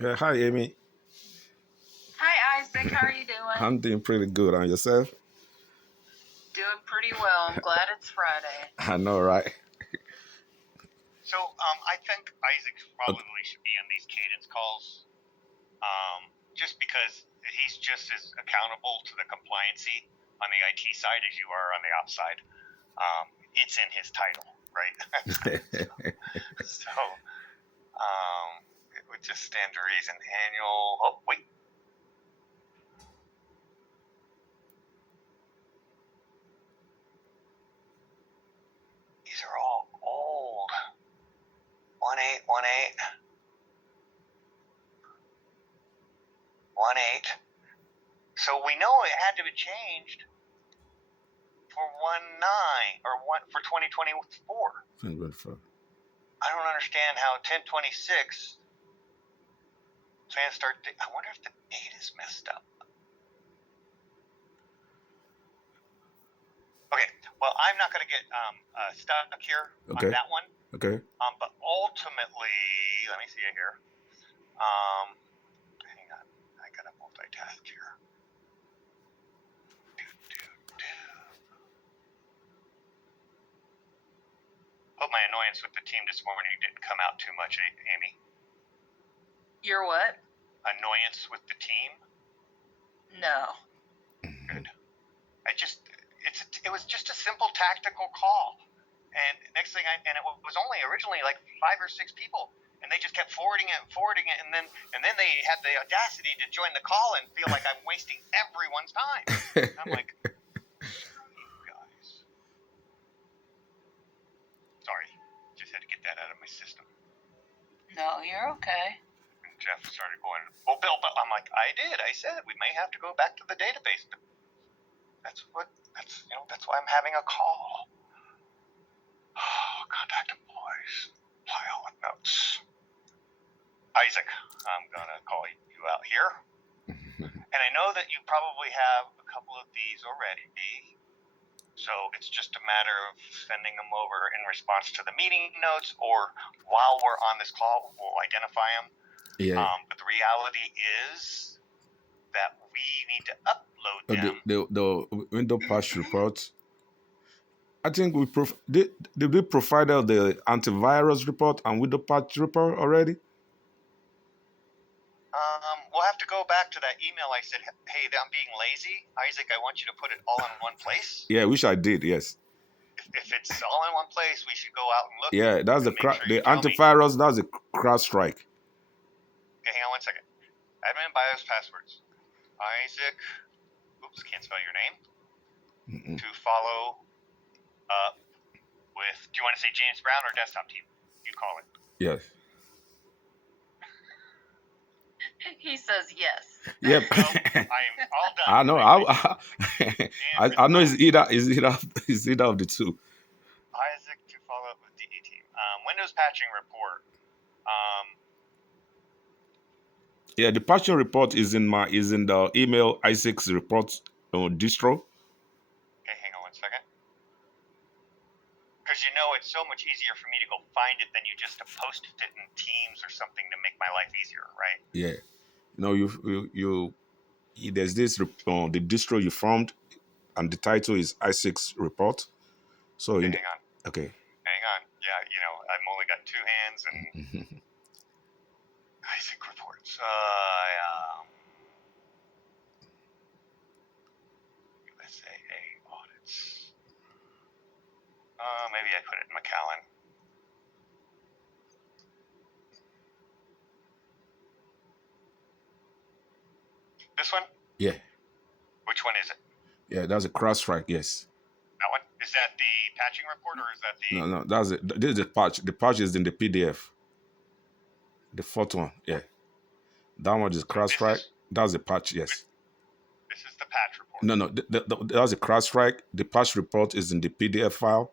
Hi, Amy. Hi, Isaac. How are you doing? I'm doing pretty good. And yourself? Doing pretty well. I'm glad it's Friday. I know, right? So I think Isaac probably should be on these cadence calls, just because he's just as accountable to the compliancy on the IT side as you are on the ops side. It's in his title, right? So it would just stand to reason. Annual. Oh wait. These are all old. 1818. 18. So we know it had to be changed for 19 or one for 2024. I don't understand how 1026 plan start date. I wonder if the date is messed up. Okay, well, I'm not going to get stuck here on that one. Okay. But ultimately, let me see it here. Hang on, I got to multitask here. Hope my annoyance with the team this morning didn't come out too much, Amy. Your what? Annoyance with the team? No. Good. It was just a simple tactical call, and next thing and it was only originally like 5 or 6 people, and they just kept forwarding it, and then they had the audacity to join the call and feel like I'm wasting everyone's time. I'm like, screw you guys. Sorry, just had to get that out of my system. No, you're okay. And Jeff started going, "Oh, Bill," but I'm like, I said we may have to go back to the database, but that's why I'm having a call. Contact employees. File with notes. Isaac, I'm gonna call you out here. And I know that you probably have a couple of these already, so it's just a matter of sending them over in response to the meeting notes, or while we're on this call, we'll identify them. Yeah. But the reality is that we need to upload them. The window patch reports. I think did we provide the antivirus report and window patch report already? We'll have to go back to that email. I said, hey, I'm being lazy. Isaac, I want you to put it all in one place. Yeah, which I did, yes. If it's all in one place, we should go out and look. Yeah, that's the antivirus, that's a CrowdStrike. Okay, hang on one second. Admin BIOS passwords. Isaac, oops, can't spell your name. To follow up with, do you want to say James Brown or desktop team? You call it. Yes. He says yes. Yep. I'm all done. I know. I know it's either of the two. Isaac to follow up with DE team. Windows patching report. Yeah, the patching report is in the email Isaac's report on distro. Okay, hang on one second. Because it's so much easier for me to go find it than you just to post it in Teams or something to make my life easier, right? Yeah. There's this the distro you formed, and the title is Isaac's report. So hang on. Okay. Hang on. Yeah, I've only got 2 hands and Isaac reports. USAA audits. Maybe I put it in Macallan. This one? Yeah. Which one is it? Yeah, that's a CrowdStrike, yes. That one? Is that the patching report or is that the... No, that's it. This is the patch. The patch is in the PDF. The fourth one, yeah. That one is CrowdStrike. That's the patch, yes. This is the patch report. No, that's a CrowdStrike. The patch report is in the PDF file.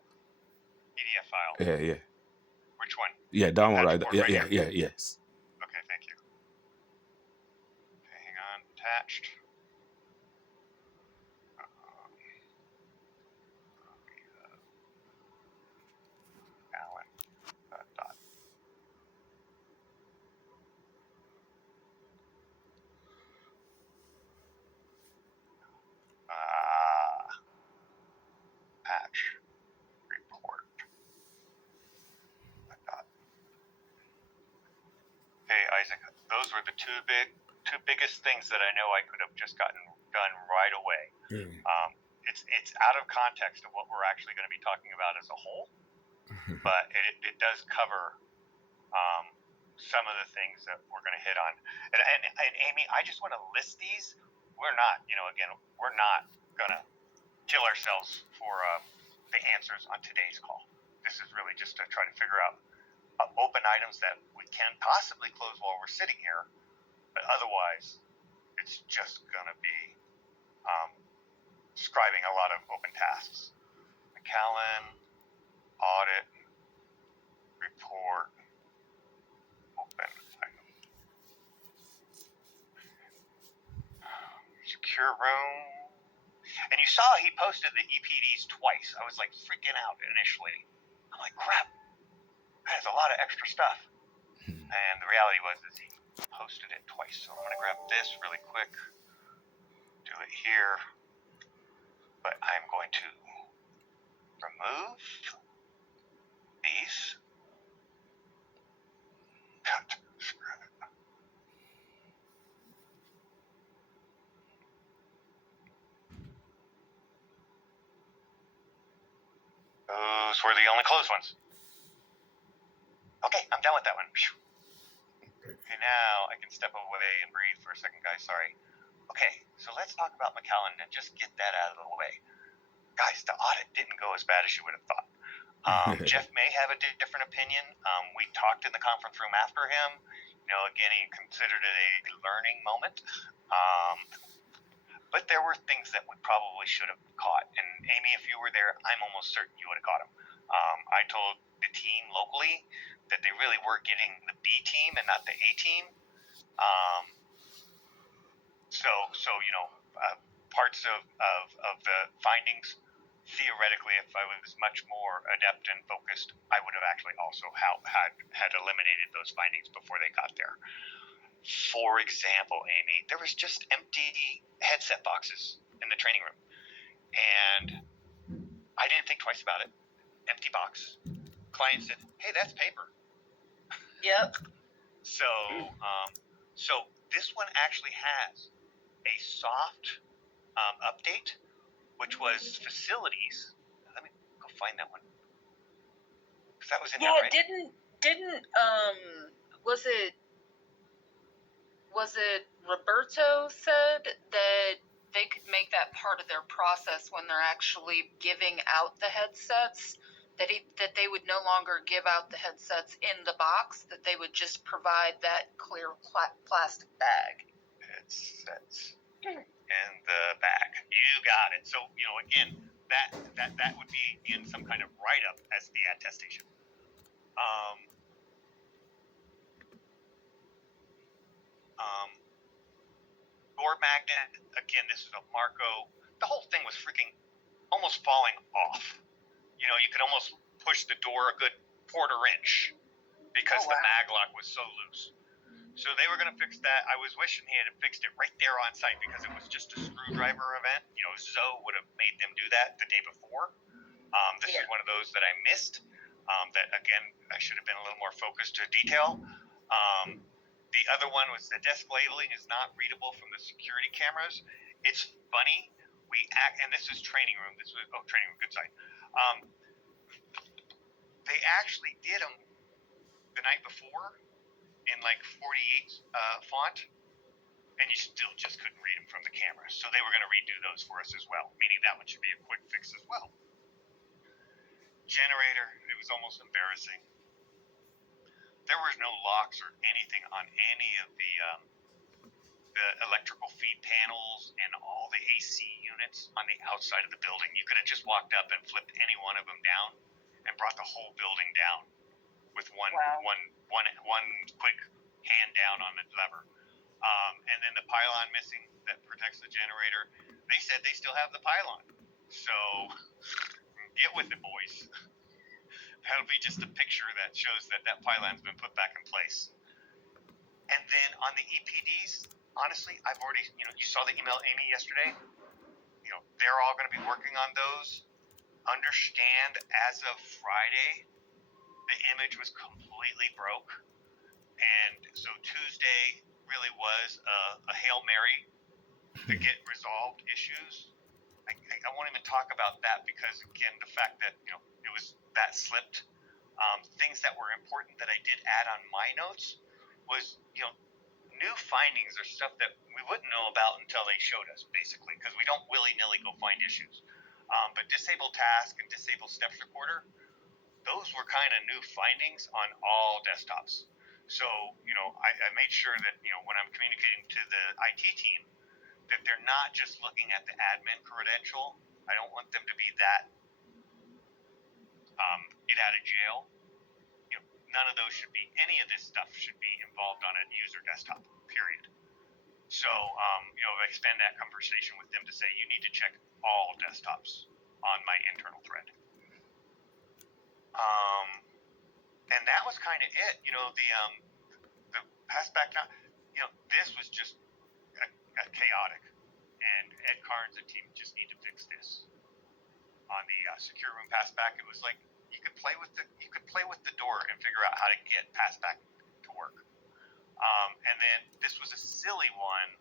PDF file? Yeah. Which one? Yeah, that one right there. Yeah, yes. Okay, thank you. Okay, hang on. Attached. Allen. Dot. Hey, Isaac, those were the two biggest things that I know I could have just gotten done right away. It's out of context of what we're actually going to be talking about as a whole, but it does cover some of the things that we're going to hit on. And Amy, I just want to list these. We're not, again, we're not going to kill ourselves for the answers on today's call. This is really just to try to figure out open items that we can possibly close while we're sitting here, but otherwise, it's just going to be scribing a lot of open tasks. McAllen, audit, report, open item. Secure room. And you saw he posted the EPDs twice. I was like freaking out initially. I'm like, crap, that is a lot of extra stuff. And the reality was is he posted it twice. So I'm going to grab this really quick, do it here. But I'm going to remove these. Cut. Screw it. Those were the only closed ones. Okay, I'm done with that one. Okay, now I can step away and breathe for a second, guys. Sorry. Okay, so let's talk about McAllen and just get that out of the way. Guys, the audit didn't go as bad as you would have thought. Jeff may have a different opinion. We talked in the conference room after him. Again, he considered it a learning moment. But there were things that we probably should have caught. And Amy, if you were there, I'm almost certain you would have caught them. I told the team locally that they really were getting the B team and not the A team. Parts of the findings, theoretically, if I was much more adept and focused, I would have actually also had eliminated those findings before they got there. For example, Amy, there was just empty headset boxes in the training room. And I didn't think twice about it. Empty box. Client said, hey, that's paper. Yep. So this one actually has a soft update, which was facilities. Let me go find that one. Because that was in there, right? Didn't was it Roberto said that they could make that part of their process when they're actually giving out the headsets, that they would no longer give out the headsets in the box, that they would just provide that clear plastic bag. Headsets in the bag. You got it. So, again, that would be in some kind of write-up as the attestation. Door magnet, again, this is a Marco. The whole thing was freaking almost falling off. You could almost push the door a good quarter inch because the mag lock was so loose. So they were going to fix that. I was wishing he had fixed it right there on site because it was just a screwdriver event. Zoe would have made them do that the day before. This is one of those that I missed. That, again, I should have been a little more focused to detail. The other one was the desk labeling is not readable from the security cameras. It's funny. And this is training room. Training room, good site. They actually did them the night before in like 48 font, and you still just couldn't read them from the camera. So they were going to redo those for us as well, meaning that one should be a quick fix as well. Generator, it was almost embarrassing. There was no locks or anything on any of the electrical feed panels and all the AC units on the outside of the building. You could have just walked up and flipped any one of them down and brought the whole building down with one quick hand down on the lever. And then the pylon missing that protects the generator. They said they still have the pylon. So get with it, boys. That'll be just a picture that shows that pylon's been put back in place. And then on the EPDs, honestly, I've already, you saw the email, Amy, yesterday. They're all going to be working on those. Understand, as of Friday, the image was completely broke. And so Tuesday really was a Hail Mary to get resolved issues. I won't even talk about that because, again, the fact that it was that slipped. Things that were important that I did add on my notes was new findings or stuff that we wouldn't know about until they showed us, basically, because we don't willy-nilly go find issues. But disable task and disable steps recorder, those were kind of new findings on all desktops. So I made sure that when I'm communicating to the IT team, that they're not just looking at the admin credential. I don't want them to be that get out of jail. None of those should be. Any of this stuff should be involved on a user desktop. Period. So I expand that conversation with them to say you need to check all desktops on my internal thread. And that was kind of it. The pass back now. This was just a chaotic, and Ed Carnes and team just need to fix this. On the secure room passback, it was like you could play with the door and figure out how to get passback to work. And then this was a silly one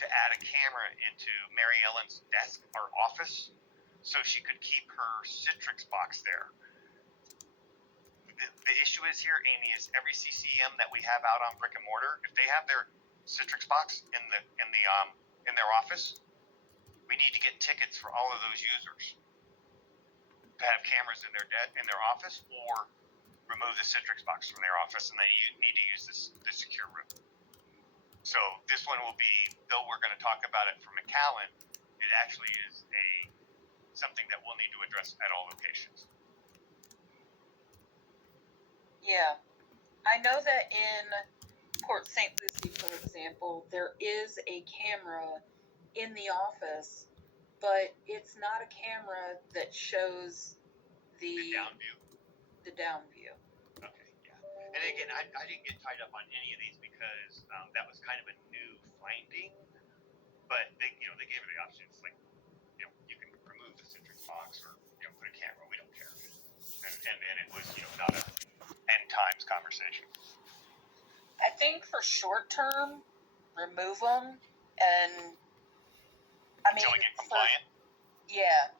to add a camera into Mary Ellen's desk or office so she could keep her Citrix box there. The issue is here, Amy, is every CCM that we have out on brick and mortar, if they have their Citrix box in their office, we need to get tickets for all of those users to have cameras in their office, or remove the Citrix box from their office, and they need to use the secure room. So this one will be, though we're going to talk about it for McAllen, it actually is something that we'll need to address at all locations. Yeah. I know that in Port St. Lucie, for example, there is a camera in the office, but it's not a camera that shows the down view. Okay, yeah. And again, I didn't get tied up on any of these because that was kind of a new finding. But they gave her the option. It's like you can remove the Citrix box or put a camera. We don't care. And it was not a end times conversation. I think for short term, remove them, and until we get compliant. Yeah.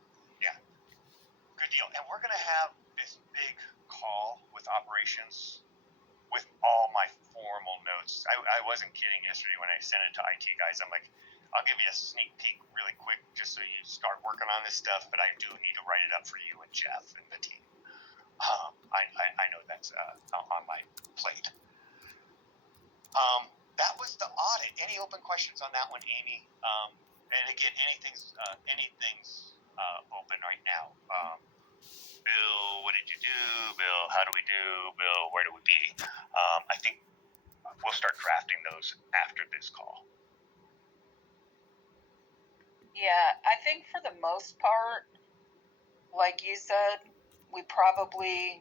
Good deal. And we're gonna have this big call with operations with all my formal notes. I wasn't kidding yesterday when I sent it to IT guys. I'm like, I'll give you a sneak peek really quick just so you start working on this stuff, but I do need to write it up for you and Jeff and the team. I know that's on my plate. That was the audit. Any open questions on that one, Amy? And again, anything's open right now. Bill, what did you do? Bill, how do we do? Bill, where do we be? I think we'll start drafting those after this call. Yeah, I think for the most part, like you said, we probably,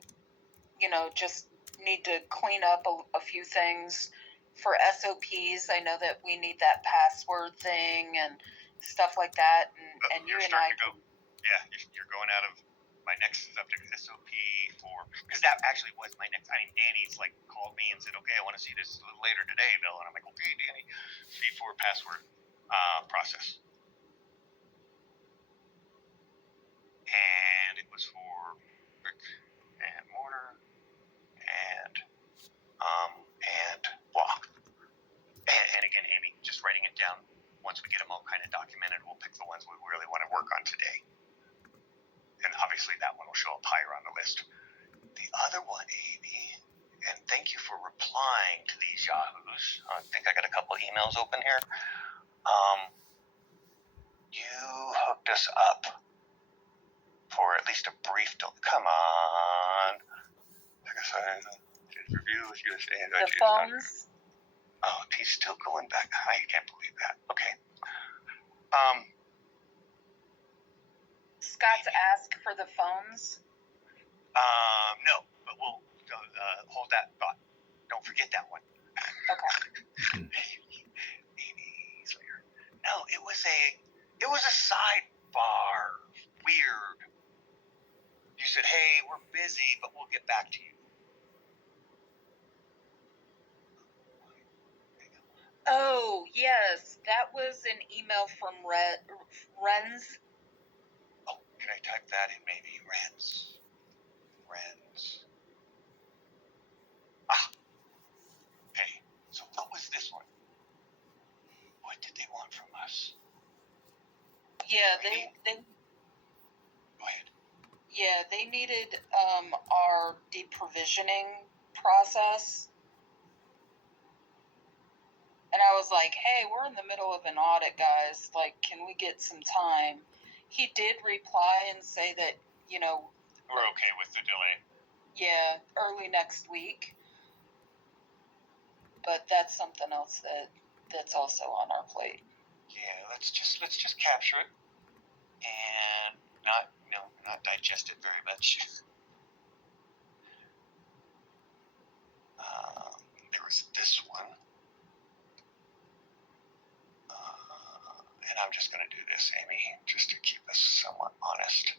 just need to clean up a few things. For SOPs, I know that we need that password thing and stuff like that. And you and I. You're going out of my next subject, SOP because that actually was my next. I mean, Danny's like called me and said, okay, I want to see this a little later today, Bill. And I'm like, okay, Danny, V4 password process. And it was for brick and mortar and block. And again, Amy, just writing it down. Once we get them all kind of documented, we'll pick the ones we really want to work on today. And obviously that one will show up higher on the list. The other one, Amy, and thank you for replying to these Yahoos. I think I got a couple of emails open here. You hooked us up for at least a brief. Come on. Review with USA and the phones. Oh, he's still going back. I can't believe that. Okay. Scott's asked for the phones. No, but we'll hold that thought. Don't forget that one. Okay. Amy Slater. No, it was a sidebar. Weird. You said, hey, we're busy, but we'll get back to you. Oh, yes, that was an email from Renz. Oh, can I type that in maybe? Renz. Ah, hey, so what was this one? What did they want from us? Yeah, Right? they Go ahead. yeah, they needed our deprovisioning process. And I was like, hey, we're in the middle of an audit, guys. Like, can we get some time? He did reply and say that, you know, We're okay with the delay. yeah, early next week. But that's something else that's also on our plate. Yeah, let's just capture it and not digest it very much. There was this one, and I'm just gonna do this, Amy, just to keep us somewhat honest.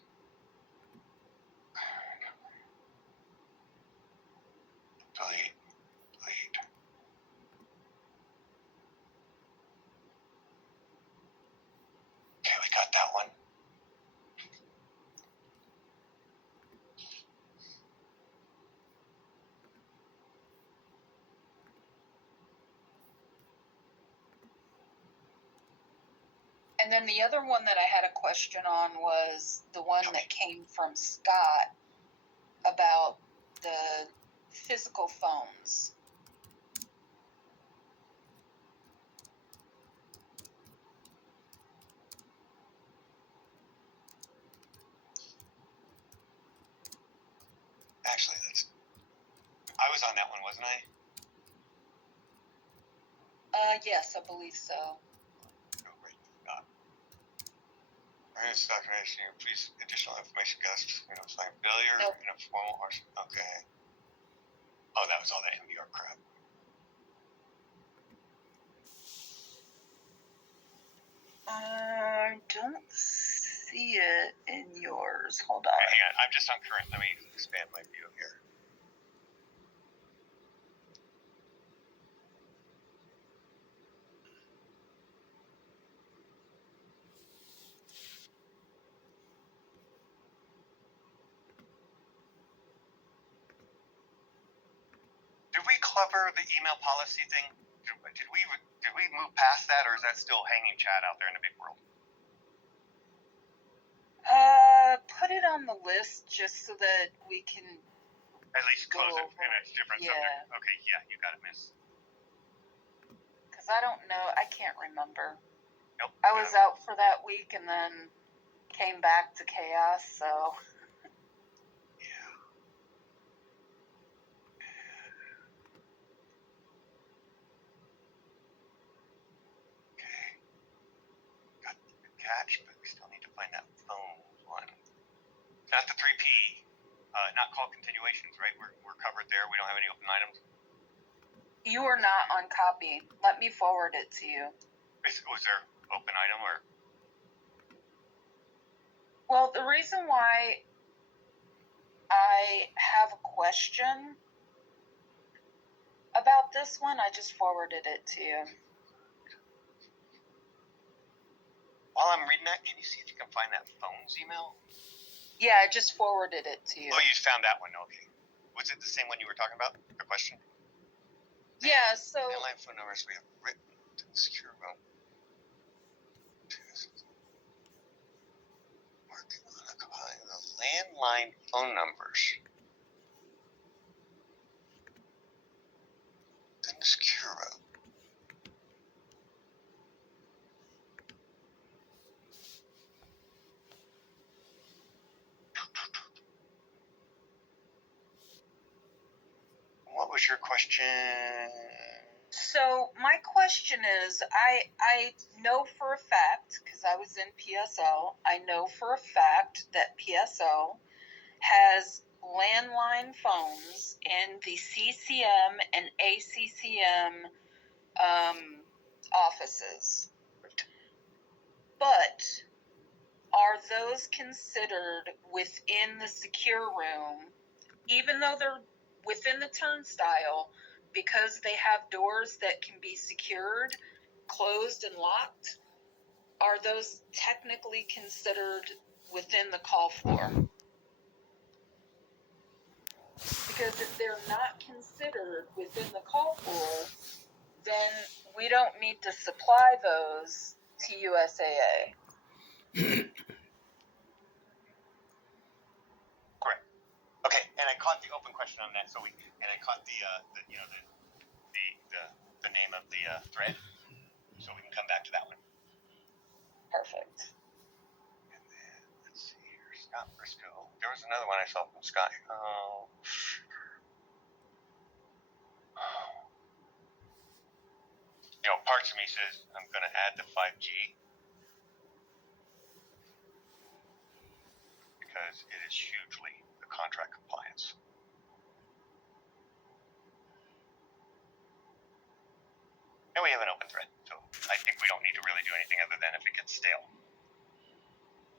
Delete. Okay, we got that one. And then the other one that I had a question on was the one that came from Scott about the physical phones. Actually, I was on that one, wasn't I? Yes, I believe so. Oh, wait, documentation, please, additional information, guests, sign failure, Nope. in a formal or, okay. Oh, that was all that MBR crap. I don't see it in yours. Hold on. Okay, hang on, I'm just on current. Let me expand my view here. Did we cover the email policy thing? Did we move past that, or is that still hanging chat out there in the big world? Put it on the list just so that we can At least go close it over in a different subject. Okay, yeah, you got it, miss. Because I don't know. I can't remember. Nope. I was out for that week and then came back to chaos, so. Yeah. Okay. Got the catch, but we still need to find that phone one. Not the 3P. Not call continuations, right? We're covered there. We don't have any open items. You are not on copy. Let me forward it to you. Was there open item or? Well, the reason why I have a question about this one, I just forwarded it to you. While I'm reading that, can you see if you can find that phone's email? Yeah, I just forwarded it to you. Oh, you found that one. Okay. Was it the same one you were talking about? The question? Yeah, so. Landline phone numbers we have written to the secure room. Working on compiling the landline phone numbers. In the secure room. What was your question? So my question is, I know for a fact, because I was in PSL, I know for a fact that PSL has landline phones in the CCM and ACCM offices. But are those considered within the secure room, even though they're within the turnstile, because they have doors that can be secured, closed, and locked, are those technically considered within the call floor? Because if they're not considered within the call floor, then we don't need to supply those to USAA. Correct. Okay, and I caught the open question on that. And I caught the name of the thread, so we can come back to that one. Perfect. And then let's see here, Scott Briscoe. There was another one I saw from Scott. Oh. Parts of me says I'm going to add the 5G because it is hugely the contract compliance. And we have an open thread, so I think we don't need to really do anything other than if it gets stale.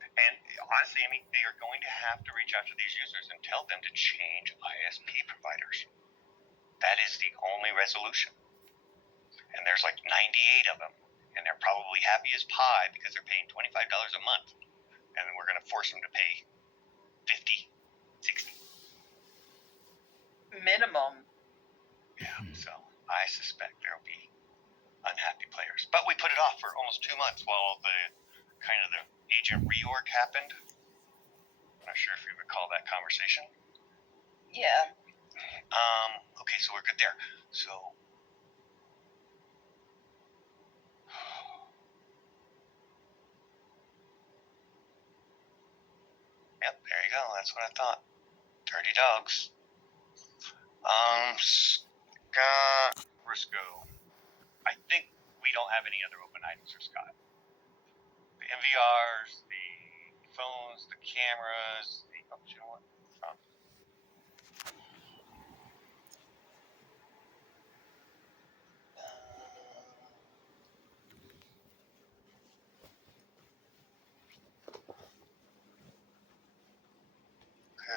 And honestly, Amy, they are going to have to reach out to these users and tell them to change ISP providers. That is the only resolution. And there's like 98 of them. And they're probably happy as pie because they're paying $25 a month. And then we're going to force them to pay 50, 60. Minimum. Yeah, so I suspect there'll be unhappy players. But we put it off for almost 2 months while the agent reorg happened. I'm not sure if you recall that conversation. Yeah. Okay, so we're good there. So yep, there you go. That's what I thought. Dirty dogs. Scott Briscoe. I think we don't have any other open items for Scott. The MVRs, the phones, the cameras, the you know what?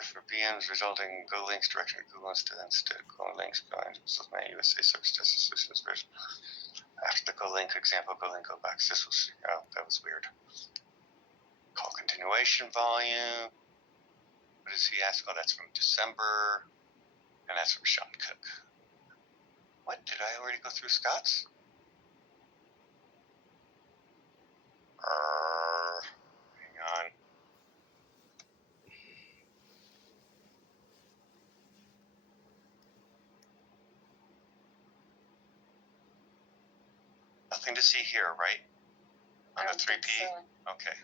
For VMs resulting in Go links direction to Google instead Go links going to my USA Service Solutions version. After the Go link example, Go link go back. This was that was weird. Call continuation volume. What does he ask? Oh, that's from December, and that's from Sean Cook. What did I already go through Scott's? Hang on. Nothing to see here, right? On the 3P? So. Okay.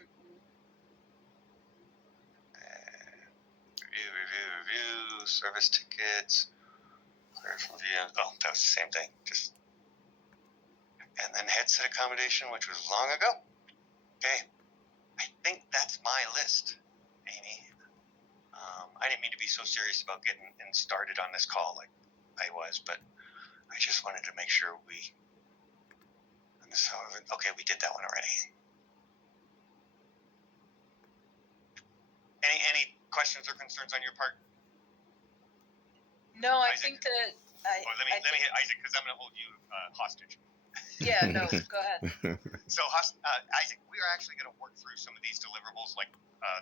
Review, service tickets, cleared from VM. Oh, that was the same thing. And then headset accommodation, which was long ago. Okay. I think that's my list, Amy. I didn't mean to be so serious about getting started on this call like I was, but I just wanted to make sure we. Okay, we did that one already. Any questions or concerns on your part? No, I Isaac? think that let me hit Isaac because I'm going to hold you hostage. Yeah, no, go ahead. So, Isaac, we are actually going to work through some of these deliverables, like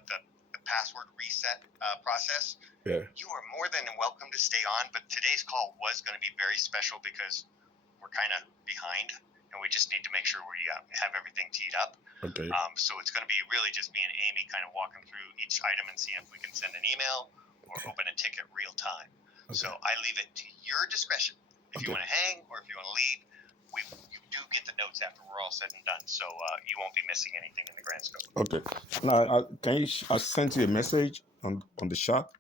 the password reset process. Yeah. You are more than welcome to stay on, but today's call was going to be very special because we're kind of behind, and we just need to make sure we have everything teed up. Okay. So it's going to be really just me and Amy kind of walking through each item and seeing if we can send an email or open a ticket real time. Okay. So I leave it to your discretion. If you want to hang or if you want to leave, you do get the notes after we're all said and done. So you won't be missing anything in the grand scope. Okay. Now, I sent you a message on the chat.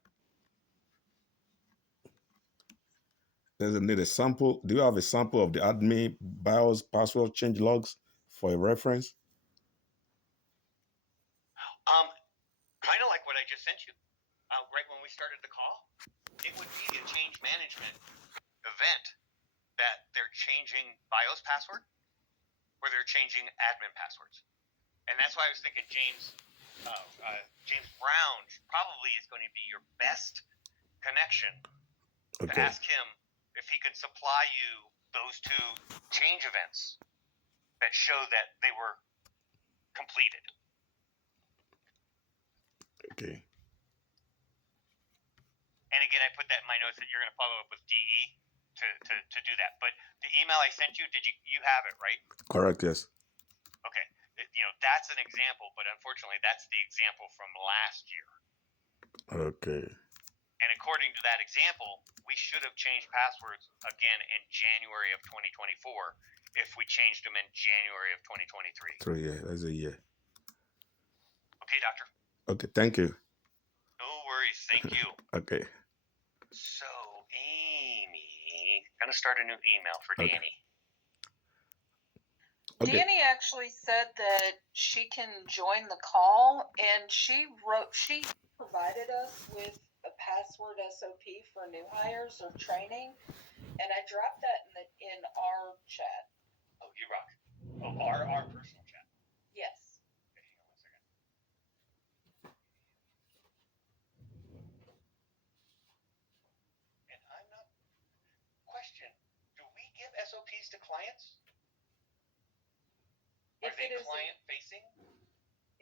Does it need a sample? Do you have a sample of the admin BIOS password change logs for a reference? Kind of like what I just sent you. Right when we started the call, it would be a change management event that they're changing BIOS password or they're changing admin passwords. And that's why I was thinking James Brown probably is going to be your best connection to ask him if he could supply you those two change events that show that they were completed. Okay. And again, I put that in my notes that you're going to follow up with DE to do that. But the email I sent you, you have it, right? Correct. Yes. Okay. That's an example, but unfortunately, that's the example from last year. Okay. And according to that example, we should have changed passwords again in January of 2024 if we changed them in January of 2023. 3 years. That's a year. Okay, doctor. Okay. Thank you. No worries. Thank you. Okay. So, Amy, I'm going to start a new email for Okay. Danny. Okay. Danny actually said that she can join the call, and she provided us with a password SOP for new hires or training, and I dropped that in our chat. Oh, you rock. Oh, our personal chat. Yes. Okay, hang on 1 second. And I'm not. Question: do we give SOPs to clients? Are If they it is client facing?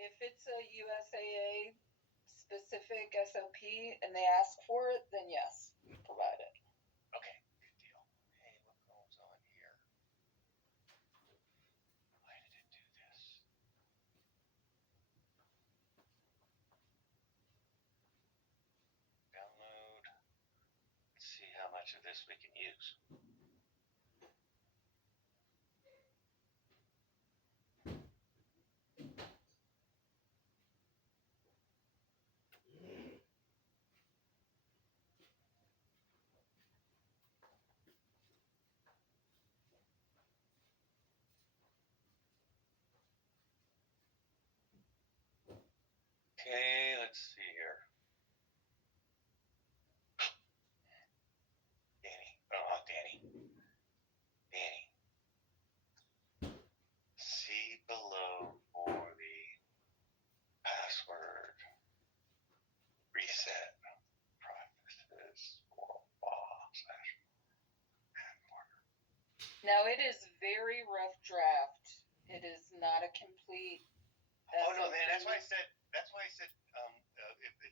if it's a USAA specific SOP and they ask for it, then yes, provide it. Okay, good deal. Hey, what goes on here? Why did it do this? Download. Let's see how much of this we can use. Okay, let's see here. Danny. See below for the password reset processes for Now it is very rough draft. It is not a complete. Oh no, SOP. man! That's why I said.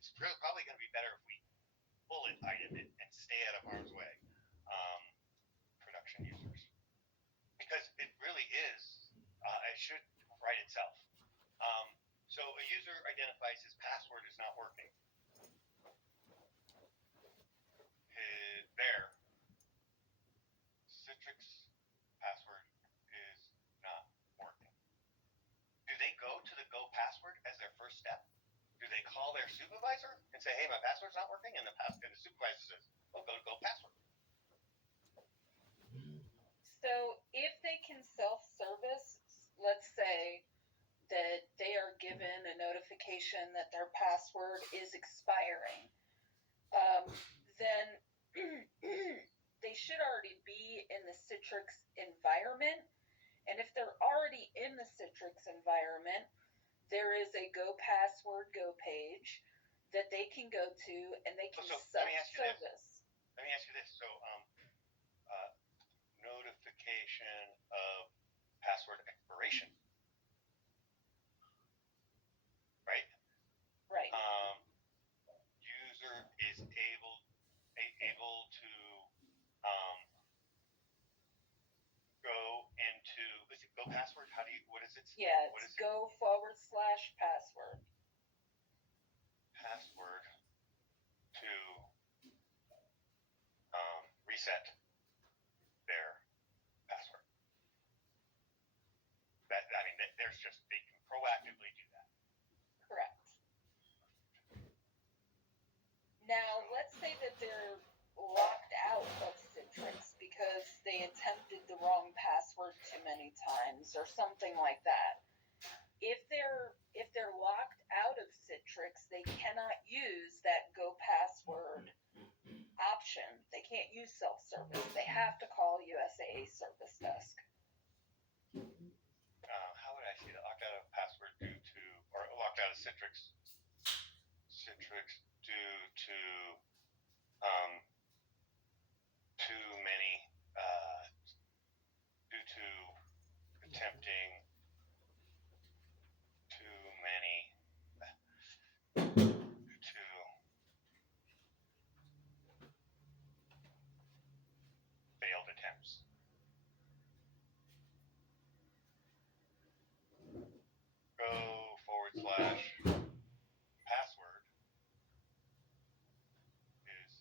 It's probably going to be better if we bullet item it and stay out of harm's way. Production users, because it really is. It should write itself. So a user identifies his password is not working. There. Citrix password is not working. Do they go to the Go password as their first step? Do they call their supervisor and say, "Hey, my password's not working," and the supervisor says, "Well, go to Go password." So if they can self-service, let's say that they are given a notification that their password is expiring, then they should already be in the Citrix environment. And if they're already in the Citrix environment, there is a Go Password Go page that they can go to, and they can self-service. Let me ask you this. So, notification of password expiration, right? Right. User is able to go into, is it Go password? What is it? Yeah, it's Go/password. Password to reset their password. They can proactively do that. Correct. Now, let's say that they're locked out of Citrix because they attempted the wrong password too many times or something like that. If they're locked out of Citrix, they cannot use that Go Password option. They can't use self-service. They have to call USAA Service Desk. How would I say that? Locked out of password locked out of Citrix due to too many attempts. Go / password is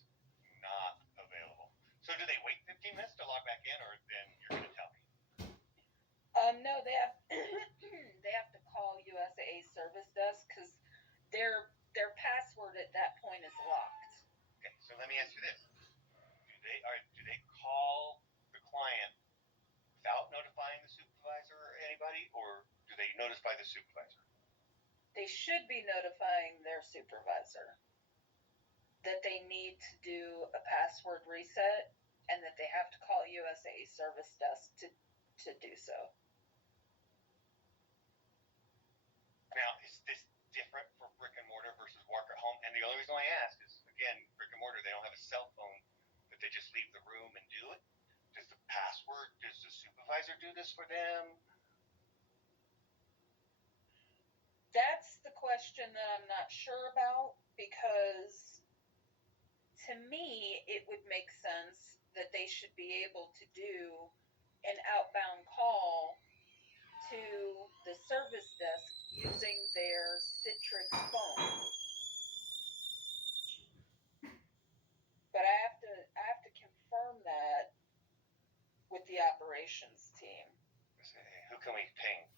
not available. So do they wait 15 minutes to log back in, or then you're going to tell me? No, they have they have to call USAA service desk because their password at that point is locked. Okay, so let me ask you this: do they call the client without notifying the supervisor or anybody, or do they notify the supervisor? They should be notifying their supervisor that they need to do a password reset and that they have to call USAA service desk to do so. Now, is this different for brick and mortar versus work at home? And the only reason why I ask is, again, brick and mortar, they don't have a cell phone that they just leave the room and do it. Does the supervisor do this for them? That's the question that I'm not sure about, because to me, it would make sense that they should be able to do an outbound call to the service desk using their Citrix phone. But I have to confirm that with the operations team. Who can we ping?